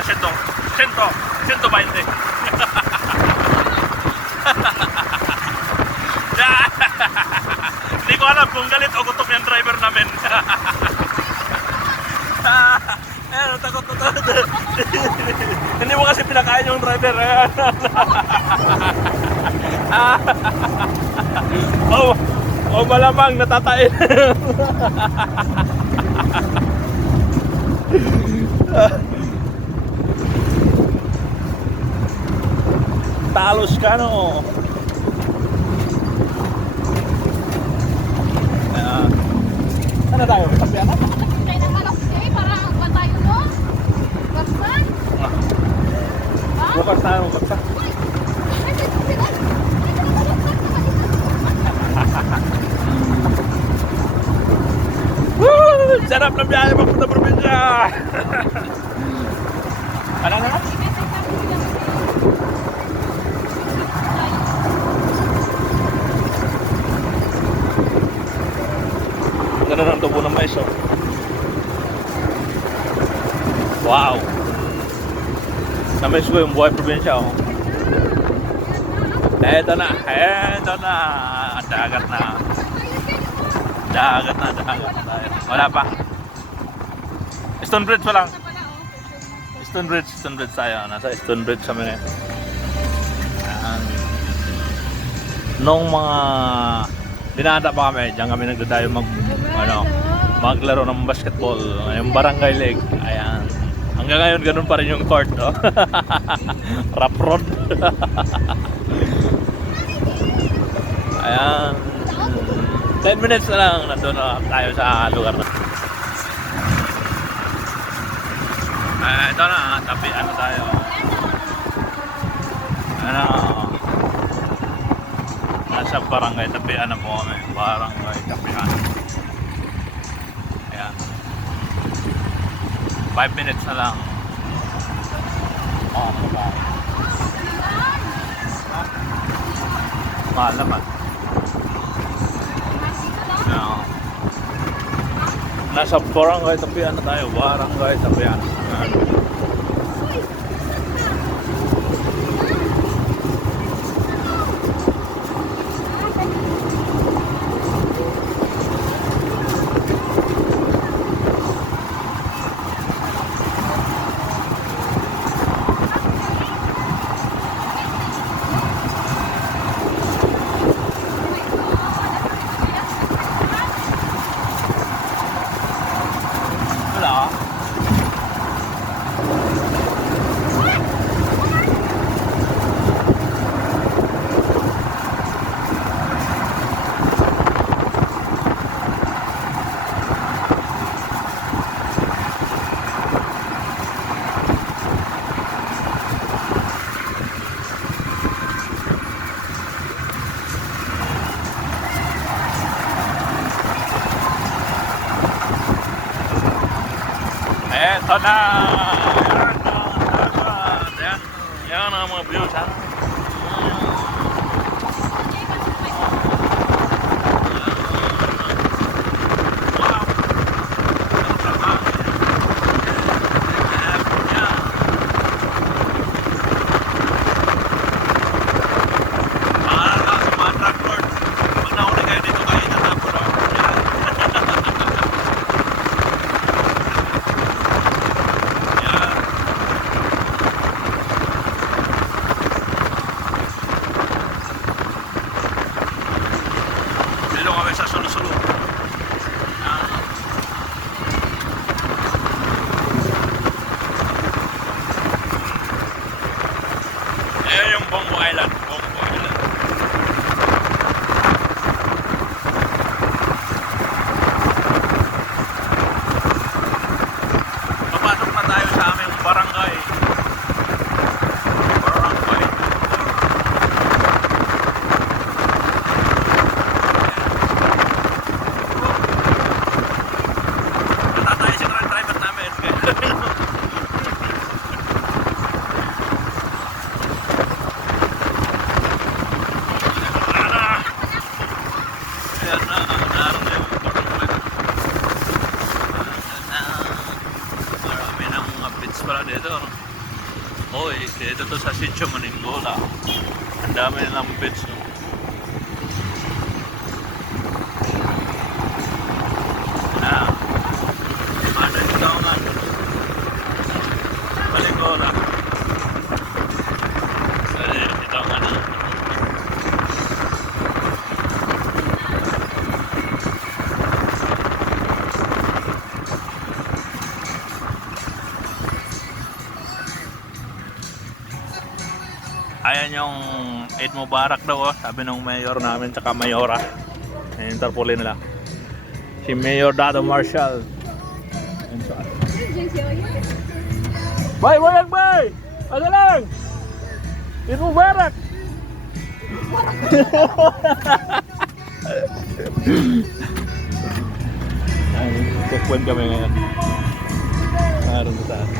ng 120. Hindi ko alam kung galit o gutom yung driver namin. Takot. Hindi mo kasi pinakain yung driver. Malamang natatain. Talos ka, no? Ano tayo? Tapian na? Kaya ng manok para ba tayo no? Baksan? Ha? Bukas tayo, bukas. Woo! Sarap na biyahe papunta probinsya! Ano na? Ganda ng tubo ng mais, oh. Wow! Namiss ko yung buhay probinsya, oh. Eto na. Dagat na. Dagat na tayo. Wala pa. Stonebridge pa lang. Stonebridge tayo. Nasa Stonebridge kami ngayon. Ayan. Nung mga dinata pa kami, diyan kami nagdadayo maglaro ng basketball. Yung Barangay Lake. Ayan. Hanggang ngayon ganun pa rin yung court, no? Rough road. Ayan. 10 minutes na lang nandun na tayo sa lugar na. Ito na, tapian na tayo. Ano? Nasa barangay tapian na po kami. Barangay tapian. Ayan. 5 minutes na lang. Mahal naman. Nasa barangay tapian na tayo. Barangay tapian. Eto na! Yan ang mga views, ha? Sa sulu-sulu. Ayan yung Bongo Island. Papasok na tayo sa aming barangay. Marami ng mga pits pala dito. Oy, dito to sa Sitio Maningola. Ang dami nilang beach, no? Ah, ano yung taongan? Maningola. Ito ang ano. Ayan yung Eid Mubarak daw, oh. Sabi ng mayor namin tsaka mayora. Interpolin nila. Si Mayor Dado Marshall. Ayan siya. Bay! Walang bay! Ano lang? Eid Mubarak! Ayan, checkpoint kami ngayon. Meron sa taas.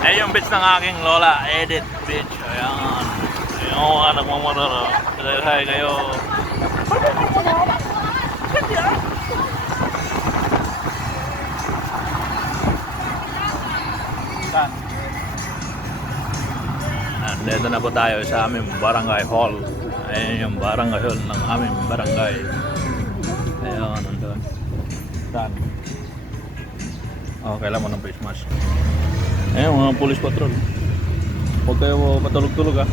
Ay, yung beach ng aking lola, Edith Beach. Ayan. Ayan mga nagmamotor. Hi kayo. Saan? Dito na po tayo sa aming barangay hall. Ayan yung barangay hall ng aming barangay. Ayan, nandun. Saan? Oh, kailan mo ng face mask. Ayan, mga police patrol. Huwag kayo patulog-tulog, ha.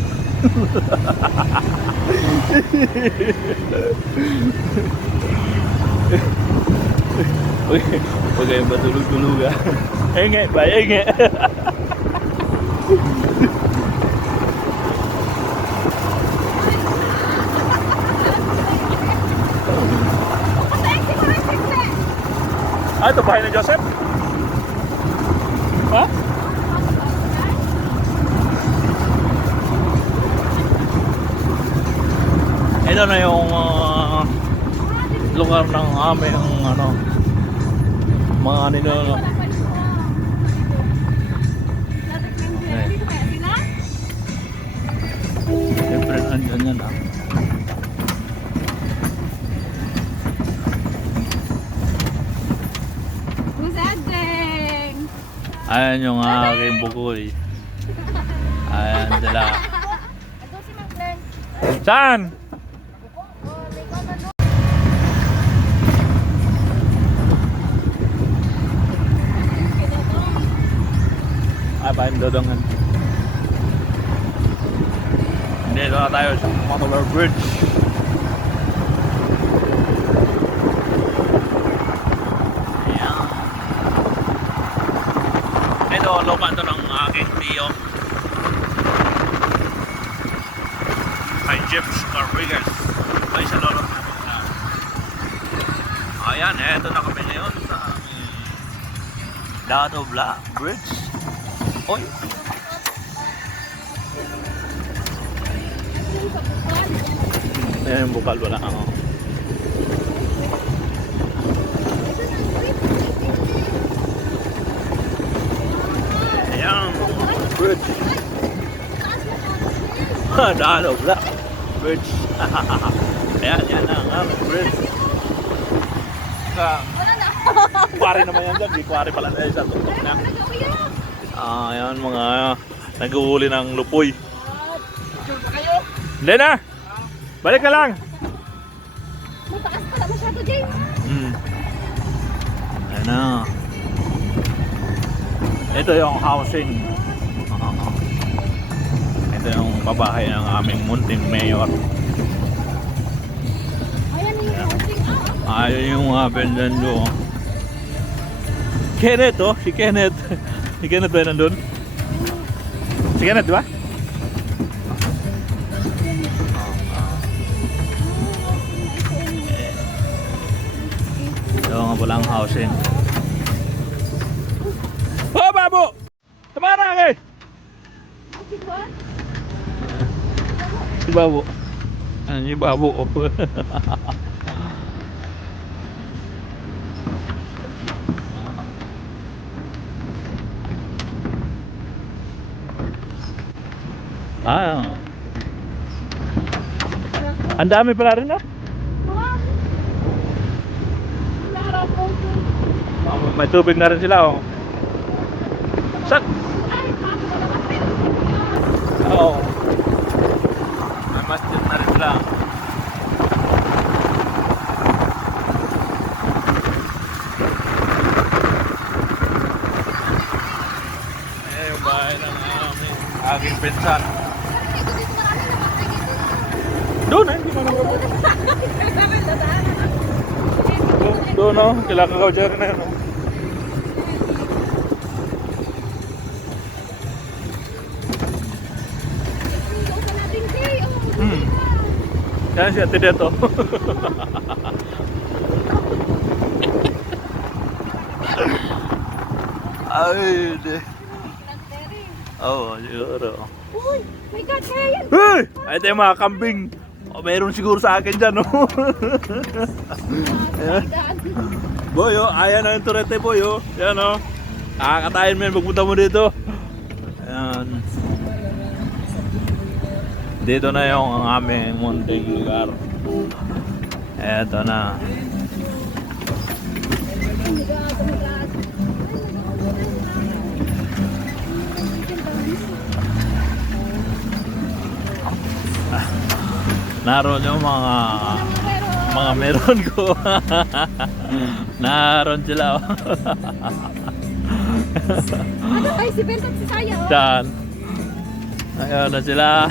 Huwag kayo patulog-tulog, ha. Enge, enge. Ah, ito bahay ni Joseph? Ha? Ito na yung lugar ng aming ano, mga nilolo. Siyempre nandyan yan, ha. Ayan yung aking bukoy. Ayan sila. Saan? Ay, pa yung dodongan. Dito na tayo sa Motor Bridge. Ayan. Ito, lupa ito ng aking tiyo. Kay Jeps Carrigas. Ay, sa lolo. Ayan, eto na kami ngayon sa Dado Bridge. Oy! Ayan yung bukal, wala ako. Ayan, bridge. Dado Bridge. Ayan, yan ang bridge. Kwari naman yan dyan, di kwari pala na sa tutok na. Ayan mga nag-uuli ng lupoy. Hindi na! Balik ka lang! Mataas pala masyado, Jay. Ayan na. Ito yung housing. Ito yung pabahay ng aming munting mayor. Ayan yung housing. Ayun yung mga pendan ko. Kenneth oh, si Kenneth. Si Kenneth ba nandun? Si Kenneth di ba? Ito nga palang housing. Oh, babo! Tamara ka eh! Si Babo. Ano yung Babo? Ah. Ang dami pala rin ah. May tubig na rin sila oh. Saan? Oo. May masjid na rin sila. Eh, yung bahay ng aking pinsan. Doon eh, hindi mo naman. Doon oh, kailangan ka dyan na yun oh. Yan si Ate Deto. Ay, di. Oo, siguro. Uy, my God, kaya yan. Hey! Ay, ito yung mga kambing. O, mayroon siguro sa akin dyan, oh. Ayan. Boy, oh, ayan na yung turete, boy, oh. Yan, oh. Kakatayin mo yun, pagpunta mo dito. Ayan. Dito na yung ang aming munting lugar. Eto na. Naroon yung mga meron ko. Naroon sila. Ano kayo, si Bert at si Saya, oh. Diyan. Ayun na sila.